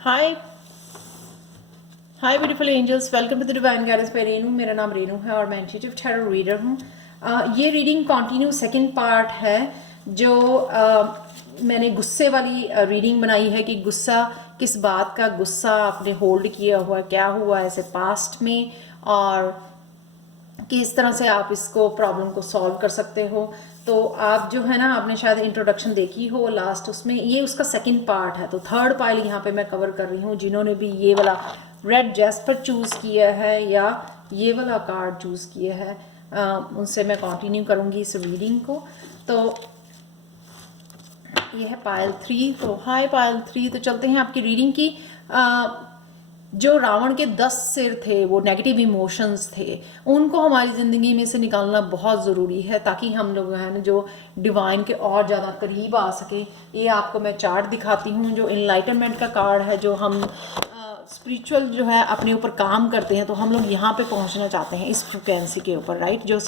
Hi hi beautiful angels, welcome to the divine guidance by Renu. मेरा नाम रेनू है और मैं इंट्यूटिव टैरो रीडर हूँ। ये रीडिंग कंटिन्यू सेकंड पार्ट है जो मैंने गुस्से वाली रीडिंग बनाई है कि गुस्सा किस बात का गुस्सा आपने होल्ड किया हुआ, क्या हुआ ऐसे पास्ट में और किस तरह से आप इसको प्रॉब्लम को सॉल्व कर सकते हो। तो आप जो है ना, आपने शायद इंट्रोडक्शन देखी हो लास्ट, उसमें ये उसका सेकंड पार्ट है। तो थर्ड पार्ट यहाँ पे मैं कवर कर रही हूँ। जिन्होंने भी ये वाला रेड जैस्पर चूज़ किया है या ये वाला कार्ड चूज़ किया है, उनसे मैं कंटिन्यू करूँगी इस रीडिंग को। तो ये है पायल 3। तो हाय पायल 3, तो चलते हैं आपकी रीडिंग की। जो रावण के 10 सिर थे, वो नेगेटिव इमोशंस थे, उनको हमारी ज़िंदगी में से निकालना बहुत ज़रूरी है ताकि हम लोग हैं ना जो डिवाइन के और ज़्यादा करीब आ सके। ये आपको मैं चार्ट दिखाती हूँ जो इनलाइटनमेंट का कार्ड है। जो हम स्पिरिचुअल जो है अपने ऊपर काम करते हैं, तो हम लोग यहाँ पे पहुँचना चाहते हैं इस फ्रिक्वेंसी के ऊपर, राइट। जो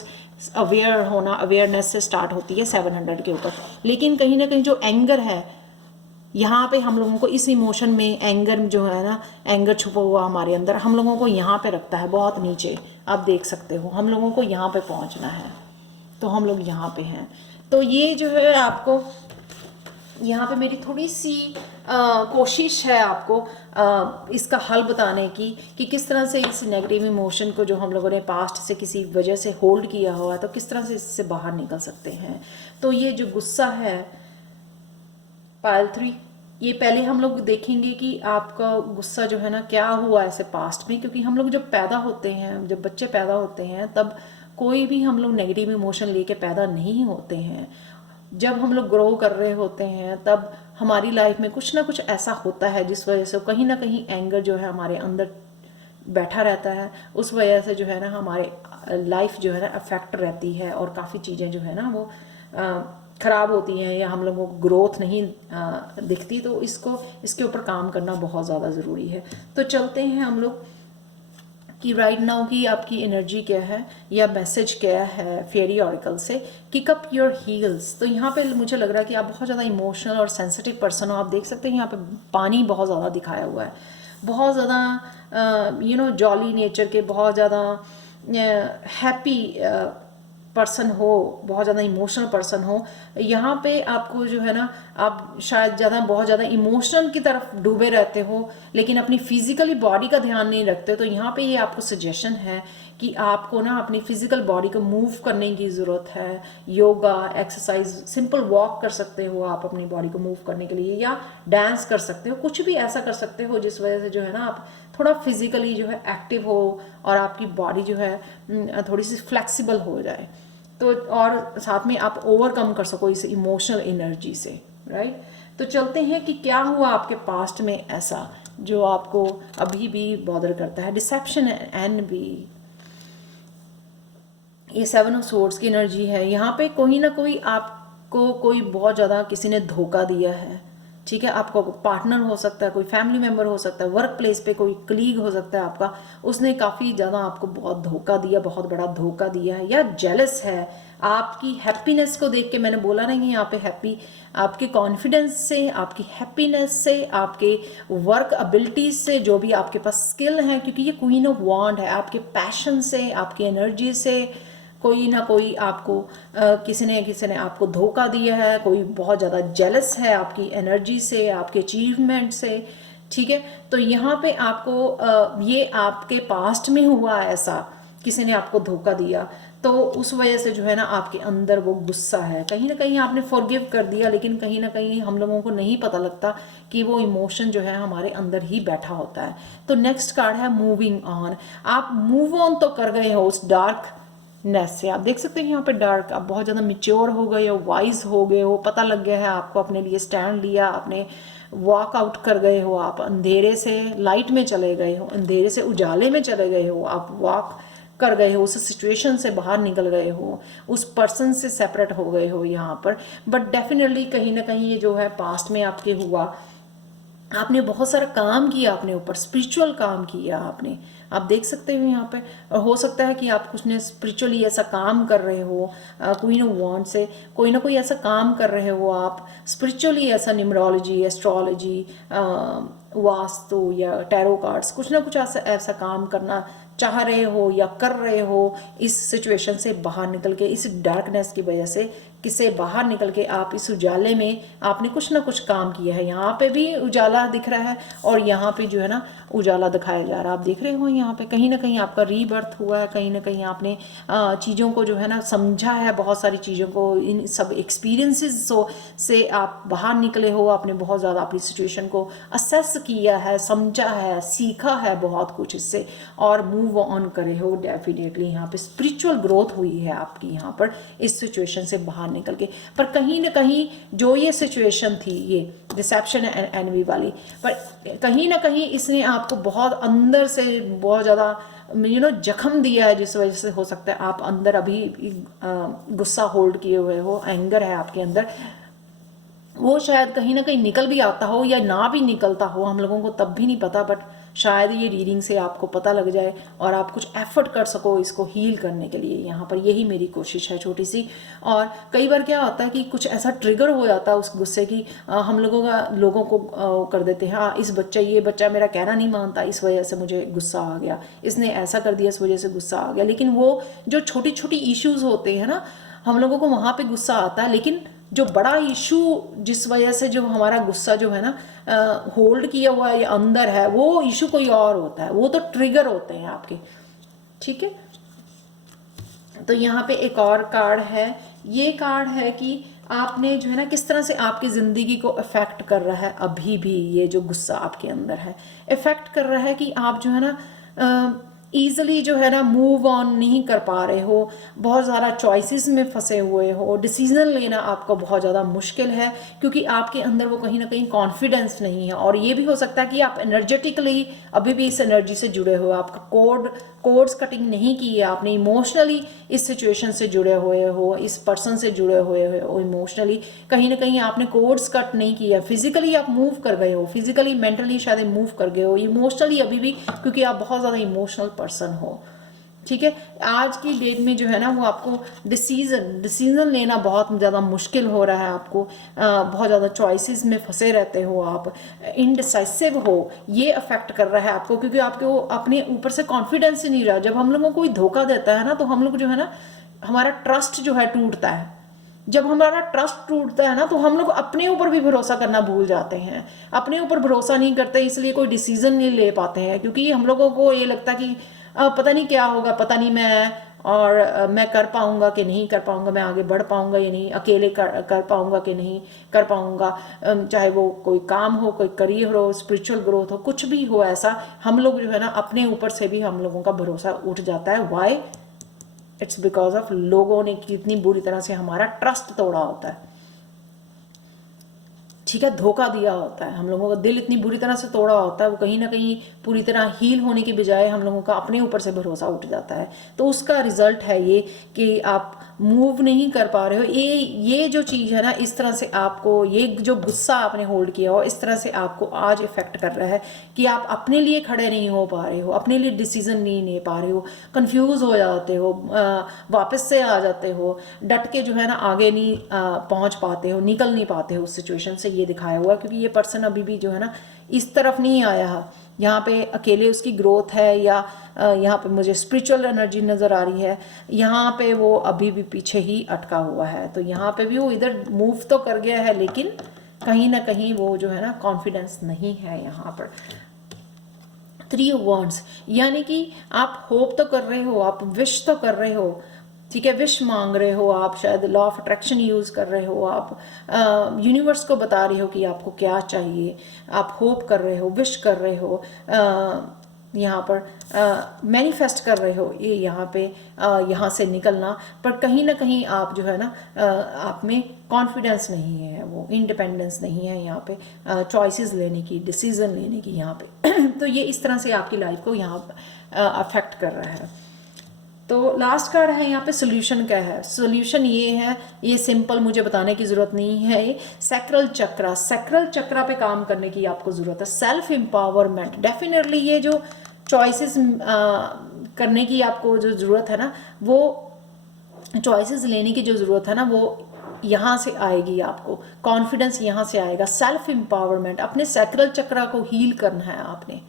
अवेयर होना, अवेयरनेस से स्टार्ट होती है 700 के ऊपर। लेकिन कहीं ना कहीं जो एंगर है, यहाँ पे हम लोगों को इस इमोशन में एंगर जो है ना, एंगर छुपा हुआ हमारे अंदर, हम लोगों को यहाँ पे रखता है बहुत नीचे। आप देख सकते हो हम लोगों को यहाँ पे पहुँचना है, तो हम लोग यहाँ पे हैं। तो ये जो है आपको यहाँ पे मेरी थोड़ी सी कोशिश है आपको इसका हल बताने की कि किस तरह से इस नेगेटिव इमोशन को जो हम लोगों ने पास्ट से किसी वजह से होल्ड किया हुआ है, तो किस तरह से इससे बाहर निकल सकते हैं। तो ये जो गुस्सा है पायल 3, ये पहले हम लोग देखेंगे कि आपका गुस्सा जो है ना क्या हुआ ऐसे पास्ट में। क्योंकि हम लोग जब पैदा होते हैं, जब बच्चे पैदा होते हैं, तब कोई भी हम लोग नेगेटिव इमोशन लेके पैदा नहीं होते हैं। जब हम लोग ग्रो कर रहे होते हैं तब हमारी लाइफ में कुछ ना कुछ ऐसा होता है जिस वजह से कहीं ना कहीं एंगर जो है हमारे अंदर बैठा रहता है। उस वजह से जो है ना हमारे लाइफ जो है ना अफेक्ट रहती है और काफ़ी चीज़ें जो है ना वो ख़राब होती हैं या हम लोगों को ग्रोथ नहीं दिखती। तो इसके ऊपर काम करना बहुत ज़्यादा ज़रूरी है। तो चलते हैं हम लोग कि राइट नाउ की आपकी एनर्जी क्या है या मैसेज क्या है फेरी ऑरिकल से। Kick up your heels. तो यहाँ पे मुझे लग रहा है कि आप बहुत ज़्यादा इमोशनल और सेंसिटिव पर्सन हो। आप देख सकते हैं यहाँ पे पानी बहुत ज़्यादा दिखाया हुआ है, बहुत ज़्यादा जॉली नेचर के, बहुत ज़्यादा हैप्पी पर्सन हो, बहुत ज़्यादा इमोशनल पर्सन हो। यहाँ पे आपको जो है ना, आप शायद बहुत ज़्यादा इमोशनल की तरफ डूबे रहते हो लेकिन अपनी फिजिकली बॉडी का ध्यान नहीं रखते। तो यहाँ पे ये आपको सजेशन है कि आपको ना अपनी फिजिकल बॉडी को मूव करने की ज़रूरत है। योगा, एक्सरसाइज, सिंपल वॉक कर सकते हो आप अपनी बॉडी को मूव करने के लिए, या डांस कर सकते हो, कुछ भी ऐसा कर सकते हो जिस वजह से जो है ना आप थोड़ा फिजिकली जो है एक्टिव हो और आपकी बॉडी जो है थोड़ी सी फ्लेक्सिबल हो जाए। तो और साथ में आप ओवरकम कर सको इस इमोशनल एनर्जी से, राइट। तो चलते हैं कि क्या हुआ आपके पास्ट में ऐसा जो आपको अभी भी बॉदर करता है। डिसेप्शन एंड भी ये 7 ऑफ सोर्ड्स की एनर्जी है। यहाँ पे कोई ना कोई आपको कोई बहुत ज़्यादा किसी ने धोखा दिया है, ठीक है। आपको पार्टनर हो सकता है, कोई फैमिली मेम्बर हो सकता है, वर्क प्लेस पे कोई कलीग हो सकता है आपका, उसने काफ़ी ज़्यादा आपको बहुत धोखा दिया, बहुत बड़ा धोखा दिया है या जेलस है आपकी हैप्पीनेस को देख के। मैंने बोला नहीं यहाँ पे हैप्पी, आपके कॉन्फिडेंस से, आपकी हैप्पीनेस से, आपके वर्क एबिलिटीज से, जो भी आपके पास स्किल हैं, क्योंकि ये क्वीन ऑफ वांड है, आपके पैशन से, आपकी एनर्जी से कोई ना कोई आपको किसी ने आपको धोखा दिया है। कोई बहुत ज़्यादा जेलस है आपकी एनर्जी से, आपके अचीवमेंट से, ठीक है। तो यहाँ पे आपको ये आपके पास्ट में हुआ ऐसा, किसी ने आपको धोखा दिया, तो उस वजह से जो है ना आपके अंदर वो गुस्सा है। कहीं ना कहीं आपने फॉरगिव कर दिया, लेकिन कहीं ना कहीं हम लोगों को नहीं पता लगता कि वो इमोशन जो है हमारे अंदर ही बैठा होता है। तो नेक्स्ट कार्ड है मूविंग ऑन। आप मूव ऑन तो कर गए हो उस डार्क नेस से। आप देख सकते हैं यहाँ पे डार्क, आप बहुत ज़्यादा मिच्योर हो गए हो, वाइज हो गए हो, पता लग गया है आपको, अपने लिए स्टैंड लिया, आपने वॉक आउट कर गए हो, आप अंधेरे से लाइट में चले गए हो, अंधेरे से उजाले में चले गए हो, आप वॉक कर गए हो, उस सिचुएशन से बाहर निकल गए हो, उस पर्सन से सेपरेट हो गए हो यहाँ पर। बट डेफिनेटली कहीं ना कहीं ये जो है पास्ट में आपके हुआ, आपने बहुत सारा काम किया अपने ऊपर, स्पिरिचुअल काम किया आपने, आप देख सकते हो यहाँ पे। और हो सकता है कि आप कुछ ने स्पिरिचुअली ऐसा काम कर रहे हो, क्वीन ऑफ वांड से कोई ना कोई ऐसा काम कर रहे हो आप स्पिरिचुअली, ऐसा न्यूमरोलॉजी, एस्ट्रोलॉजी, वास्तु या टैरो कार्ड्स, कुछ ना कुछ ऐसा ऐसा काम करना चाह रहे हो या कर रहे हो इस सिचुएशन से बाहर निकल के, इस डार्कनेस की वजह से किसे बाहर निकल के आप इस उजाले में आपने कुछ ना कुछ काम किया है। यहाँ पे भी उजाला दिख रहा है और यहाँ पे जो है ना उजाला दिखाया जा रहा है, आप देख रहे हो यहाँ पे कहीं ना कहीं आपका रीबर्थ हुआ है, कहीं ना कहीं आपने चीज़ों को जो है ना समझा है, बहुत सारी चीज़ों को, इन सब एक्सपीरियंसेस से आप बाहर निकले हो, आपने बहुत ज़्यादा अपनी सिचुएशन को असेस किया है, समझा है, सीखा है बहुत कुछ इससे और मूव ऑन करे हो। डेफिनेटली यहाँ पे स्पिरिचुअल ग्रोथ हुई है आपकी यहाँ पर इस सिचुएशन से बाहर निकल के। पर कहीं ना कहीं जो ये सिचुएशन थी, ये डिसेप्शन एनवी वाली, पर कहीं ना कहीं इसने आपको बहुत अंदर से बहुत ज़्यादा जख्म दिया है, जिस वजह से हो सकता है आप अंदर अभी गुस्सा होल्ड किए हुए हो, एंगर है आपके अंदर, वो शायद कहीं ना कहीं निकल भी आता हो या ना भी निकलता हो, हम लोगों को तब भी नहीं पता, बट शायद ये रीडिंग से आपको पता लग जाए और आप कुछ एफर्ट कर सको इसको हील करने के लिए। यहाँ पर यही मेरी कोशिश है छोटी सी। और कई बार क्या होता है कि कुछ ऐसा ट्रिगर हो जाता है उस गुस्से की, हम लोगों को कर देते हैं, हाँ ये बच्चा मेरा कहना नहीं मानता, इस वजह से मुझे गुस्सा आ गया, इसने ऐसा कर दिया इस वजह से गुस्सा आ गया। लेकिन वो जो छोटी छोटी इश्यूज होते हैं ना, हम लोगों को वहाँ पे गुस्सा आता है, लेकिन जो बड़ा इशू जिस वजह से जो हमारा गुस्सा जो है ना होल्ड किया हुआ है या अंदर है, वो इशू कोई और होता है, वो तो ट्रिगर होते हैं आपके। ठीक है, तो यहाँ पे एक और कार्ड है, ये कार्ड है कि आपने जो है ना किस तरह से आपकी ज़िंदगी को इफ़ेक्ट कर रहा है अभी भी ये जो गुस्सा आपके अंदर है, इफ़ेक्ट कर रहा है कि आप जो है ना ईज़िली जो है ना मूव ऑन नहीं कर पा रहे हो, बहुत ज़्यादा चॉइसेस में फंसे हुए हो, डिसीज़न लेना आपको बहुत ज़्यादा मुश्किल है क्योंकि आपके अंदर वो कहीं ना कहीं कॉन्फिडेंस नहीं है। और ये भी हो सकता है कि आप एनर्जेटिकली अभी भी इस एनर्जी से जुड़े हो, आपका कोड्स कटिंग नहीं की है आपने, इमोशनली इस सिचुएशन से जुड़े हुए हो, इस पर्सन से जुड़े हुए हो इमोशनली, कहीं ना कहीं आपने कोड्स कट नहीं किया, फिजिकली आप मूव कर गए हो, फिजिकली मेंटली शायद मूव कर गए हो, इमोशनली अभी भी, क्योंकि आप बहुत ज़्यादा इमोशनल पर्सन हो। ठीक है, आज की डेट में जो है ना वो आपको डिसीजन लेना बहुत ज़्यादा मुश्किल हो रहा है, आपको बहुत ज़्यादा चॉइसेस में फंसे रहते हो, आप इनडिसाइसिव हो, ये अफेक्ट कर रहा है आपको क्योंकि आपके वो अपने ऊपर से कॉन्फिडेंस ही नहीं रहा। जब हम लोगों को कोई धोखा देता है ना तो हम लोग जो है ना, हमारा ट्रस्ट जो है टूटता है। जब हमारा ट्रस्ट टूटता है ना तो हम लोग अपने ऊपर भी भरोसा करना भूल जाते हैं, अपने ऊपर भरोसा नहीं करते, इसलिए कोई डिसीजन नहीं ले पाते हैं क्योंकि हम लोगों को ये लगता कि पता नहीं क्या होगा, पता नहीं मैं कर पाऊंगा कि नहीं कर पाऊंगा, मैं आगे बढ़ पाऊंगा या नहीं, अकेले कर पाऊंगा कि नहीं कर पाऊंगा, चाहे वो कोई काम हो, कोई करियर हो, स्पिरिचुअल ग्रोथ हो, कुछ भी हो, ऐसा हम लोग जो है ना अपने ऊपर से भी हम लोगों का भरोसा उठ जाता है। वाई? इट्स बिकॉज ऑफ लोगों ने कितनी बुरी तरह से हमारा ट्रस्ट तोड़ा होता है। ठीक है, धोखा दिया होता है, हम लोगों का दिल इतनी बुरी तरह से तोड़ा होता है, वो कहीं ना कहीं पूरी तरह हील होने की बजाय हम लोगों का अपने ऊपर से भरोसा उठ जाता है। तो उसका रिजल्ट है ये कि आप मूव नहीं कर पा रहे हो। ये जो चीज़ है ना, इस तरह से आपको, ये जो गुस्सा आपने होल्ड किया हो, इस तरह से आपको आज इफेक्ट कर रहा है कि आप अपने लिए खड़े नहीं हो पा रहे हो, अपने लिए डिसीजन नहीं ले पा रहे हो, कंफ्यूज हो जाते हो, वापस से आ जाते हो, डट के जो है ना आगे नहीं पहुंच पाते हो, निकल नहीं पाते हो उस सिचुएशन से। ये दिखाया हुआ क्योंकि ये पर्सन अभी भी जो है ना इस तरफ नहीं आया है, यहाँ पे अकेले उसकी ग्रोथ है, या यहाँ पे मुझे स्पिरिचुअल एनर्जी नज़र आ रही है, यहाँ पे वो अभी भी पीछे ही अटका हुआ है। तो यहाँ पे भी वो इधर मूव तो कर गया है लेकिन कहीं ना कहीं वो जो है ना कॉन्फिडेंस नहीं है यहाँ पर। 3 वॉन्ड्स, यानी कि आप होप तो कर रहे हो, आप विश तो कर रहे हो, ठीक है, विश मांग रहे हो, आप शायद लॉ ऑफ अट्रैक्शन यूज़ कर रहे हो, आप यूनिवर्स को बता रहे हो कि आपको क्या चाहिए, आप होप कर रहे हो, विश कर रहे हो, यहाँ पर मैनिफेस्ट कर रहे हो ये यहाँ पे यहाँ से निकलना, पर कहीं ना कहीं आप जो है ना आप में कॉन्फिडेंस नहीं है, वो इंडिपेंडेंस नहीं है यहाँ पे चॉइसेस लेने की, डिसीजन लेने की यहाँ पे तो ये इस तरह से आपकी लाइफ को यहाँ अफेक्ट कर रहा है। तो लास्ट कार्ड है यहाँ पे सोल्यूशन क्या है। सोल्यूशन ये है, ये सिंपल मुझे बताने की ज़रूरत नहीं है, ये सैक्रल चक्रा, सैक्रल चक्रा पे काम करने की आपको ज़रूरत है। सेल्फ एम्पावरमेंट, डेफिनेटली ये जो चॉइसेस करने की आपको जो ज़रूरत है ना, वो चॉइसेस लेने की जो ज़रूरत है ना, वो यहाँ से आएगी। आपको कॉन्फिडेंस यहाँ से आएगा। सेल्फ एम्पावरमेंट, अपने सैक्रल चक्रा को हील करना है आपने,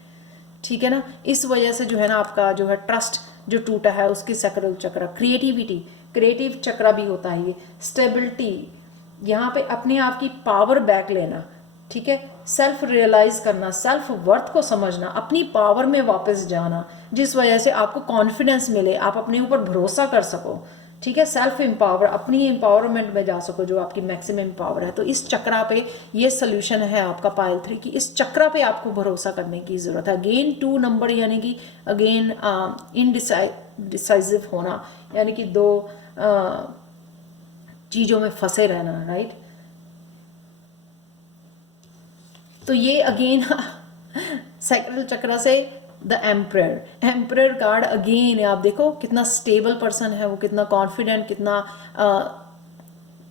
ठीक है ना। इस वजह से जो है ना आपका जो है ट्रस्ट जो टूटा है उसकी सैक्रल चक्रा। क्रिएटिविटी, क्रिएटिव चक्रा भी होता है ये। स्टेबिलिटी, यहाँ पे अपने आप की पावर बैक लेना, ठीक है। सेल्फ रियलाइज करना, सेल्फ वर्थ को समझना, अपनी पावर में वापस जाना, जिस वजह से आपको कॉन्फिडेंस मिले, आप अपने ऊपर भरोसा कर सको, ठीक है। सेल्फ एम्पावर, अपनी एम्पावरमेंट में जा सको जो आपकी मैक्सिमम पावर है। तो इस चक्रा पे ये सोल्यूशन है आपका पाइल 3 की, इस चक्रा पे आपको भरोसा करने की ज़रूरत है। अगेन 2 नंबर, यानी कि अगेन इनडिसाइसिव होना, यानी कि 2 चीज़ों में फंसे रहना, राइट। तो ये अगेन सैक्रल चक्रा से the emperor, emperor card again आप देखो कितना स्टेबल पर्सन है वो, कितना कॉन्फिडेंट, कितना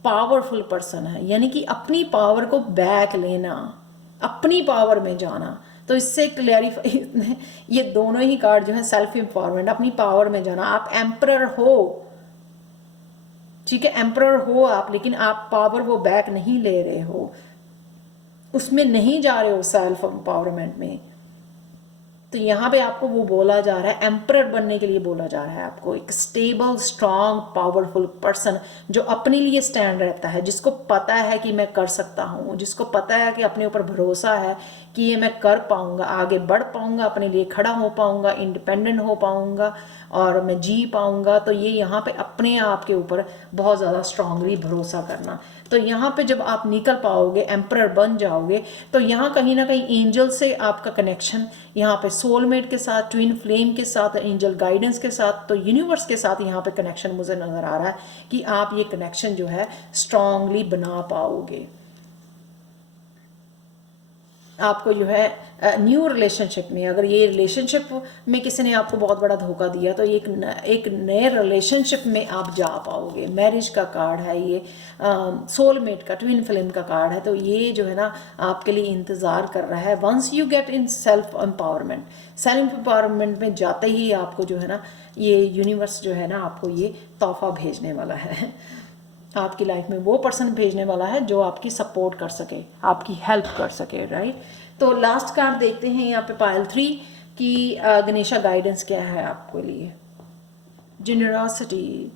पावरफुल पर्सन है, यानी कि अपनी पावर को बैक लेना, अपनी पावर में जाना। तो इससे क्लैरिफाई ये दोनों ही कार्ड जो है सेल्फ एम्पावरमेंट, अपनी पावर में जाना। आप एम्परर हो, ठीक है, एम्परर हो आप, लेकिन आप पावर वो बैक नहीं ले रहे हो, उसमें नहीं जा रहे हो सेल्फ एम्पावरमेंट में। तो यहाँ पे आपको वो बोला जा रहा है, एम्परर बनने के लिए बोला जा रहा है आपको, एक स्टेबल स्ट्रांग पावरफुल पर्सन जो अपने लिए स्टैंड रहता है, जिसको पता है कि मैं कर सकता हूँ, जिसको पता है कि अपने ऊपर भरोसा है कि ये मैं कर पाऊँगा, आगे बढ़ पाऊँगा, अपने लिए खड़ा हो पाऊँगा, इंडिपेंडेंट हो पाऊँगा और मैं जी पाऊँगा। तो ये यहाँ पे अपने आप के ऊपर बहुत ज़्यादा स्ट्रांगली भरोसा करना। तो यहाँ पे जब आप निकल पाओगे, एम्परर बन जाओगे, तो यहाँ कहीं ना कहीं एंजल से आपका कनेक्शन, यहाँ पे सोलमेट के साथ, ट्विन फ्लेम के साथ, एंजल गाइडेंस के साथ, तो यूनिवर्स के साथ यहाँ पे कनेक्शन मुझे नज़र आ रहा है कि आप ये कनेक्शन जो है स्ट्रांगली बना पाओगे। आपको जो है न्यू रिलेशनशिप में, अगर ये रिलेशनशिप में किसी ने आपको बहुत बड़ा धोखा दिया, तो एक नए रिलेशनशिप में आप जा पाओगे। मैरिज का कार्ड है ये, सोलमेट का, ट्विन फ्लेम का कार्ड है। तो ये जो है ना आपके लिए इंतज़ार कर रहा है। Once you get in self empowerment, self empowerment में जाते ही आपको जो है ना ये यूनिवर्स जो है ना आपको ये तोहफा भेजने वाला है। आपकी लाइफ में वो पर्सन भेजने वाला है जो आपकी सपोर्ट कर सके, आपकी हेल्प कर सके, राइट। तो लास्ट कार्ड देखते हैं यहाँ पे पाइल 3 की गणेशा गाइडेंस क्या है आपके लिए। जेनरॉसिटी,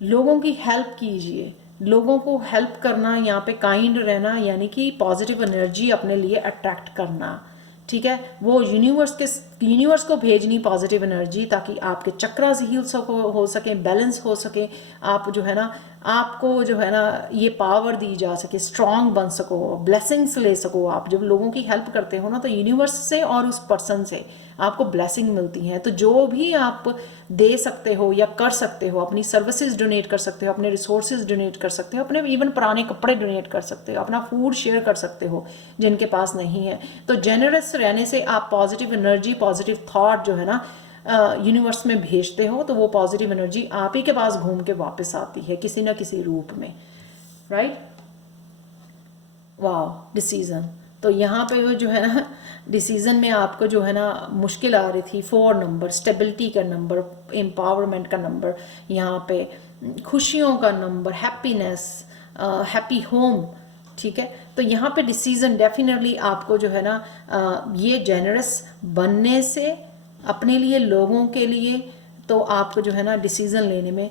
लोगों की हेल्प कीजिए, लोगों को हेल्प करना, यहाँ पे काइंड रहना, यानी कि पॉजिटिव एनर्जी अपने लिए अट्रैक्ट करना, ठीक है। वो यूनिवर्स को भेजनी पॉजिटिव एनर्जी, ताकि आपके चक्रास हील हो सके, बैलेंस हो सके, आप जो है ना आपको जो है ना ये पावर दी जा सके, स्ट्रांग बन सको, ब्लेसिंग्स ले सको। आप जब लोगों की हेल्प करते हो ना, तो यूनिवर्स से और उस पर्सन से आपको ब्लेसिंग मिलती हैं। तो जो भी आप दे सकते हो या कर सकते हो, अपनी सर्विसेज डोनेट कर सकते हो, अपने रिसोर्सेज डोनेट कर सकते हो, अपने इवन पुराने कपड़े डोनेट कर सकते हो, अपना फूड शेयर कर सकते हो जिनके पास नहीं है। तो जेनरस रहने से आप पॉजिटिव एनर्जी, पॉजिटिव थॉट जो है ना यूनिवर्स में भेजते हो, तो वो पॉजिटिव एनर्जी आप ही के पास घूम के वापस आती है किसी ना किसी रूप में, राइट। वाह, डिसीजन। तो यहाँ पे वो जो है ना डिसीजन में आपको जो है ना मुश्किल आ रही थी, 4 नंबर, स्टेबिलिटी का नंबर, एम्पावरमेंट का नंबर, यहाँ पे खुशियों का नंबर, हैप्पीनेस, हैप्पी होम, ठीक है। तो यहाँ पे डिसीजन डेफिनेटली आपको जो है ना ये जेनरस बनने से, अपने लिए, लोगों के लिए, तो आपको जो है ना डिसीज़न लेने में,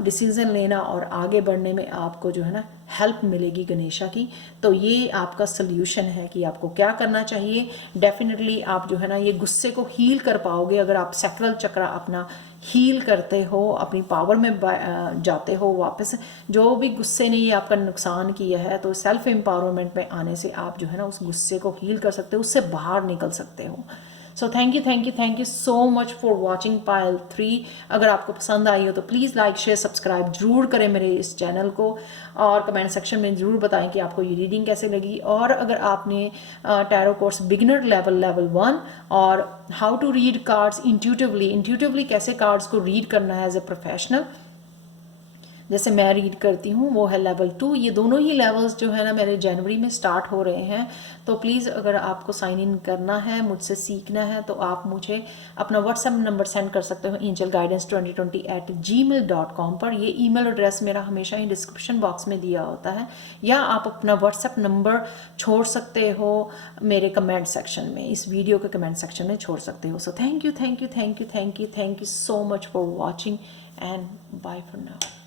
डिसीज़न लेना और आगे बढ़ने में आपको जो है ना हेल्प मिलेगी गणेशा की। तो ये आपका सल्यूशन है कि आपको क्या करना चाहिए। डेफिनेटली आप जो है ना ये गुस्से को हील कर पाओगे अगर आप सैक्रल चक्रा अपना हील करते हो, अपनी पावर में जाते हो वापस। जो भी गुस्से ने ये आपका नुकसान किया है, तो सेल्फ एम्पावरमेंट में आने से आप जो है ना उस गुस्से को हील कर सकते हो, उससे बाहर निकल सकते हो। So thank you so much for watching Payal 3। अगर आपको पसंद आई हो तो प्लीज़ लाइक शेयर सब्सक्राइब जरूर करें मेरे इस चैनल को, और कमेंट सेक्शन में ज़रूर बताएं कि आपको ये रीडिंग कैसे लगी। और अगर आपने टैरो कोर्स बिगिनर लेवल 1 और how to read cards intuitively कैसे कार्ड्स को रीड करना है एज ए प्रोफेशनल, जैसे मैं रीड करती हूँ, वो है लेवल 2। ये दोनों ही लेवल्स जो है ना मेरे जनवरी में स्टार्ट हो रहे हैं। तो प्लीज़ अगर आपको साइन इन करना है, मुझसे सीखना है, तो आप मुझे अपना व्हाट्सएप नंबर सेंड कर सकते हो angelguidance2020@gmail.com पर। ये ईमेल एड्रेस मेरा हमेशा ही डिस्क्रिप्शन बॉक्स में दिया होता है, या आप अपना व्हाट्सएप नंबर छोड़ सकते हो मेरे कमेंट सेक्शन में, इस वीडियो के कमेंट सेक्शन में छोड़ सकते हो। So thank you so much for watching and bye for now.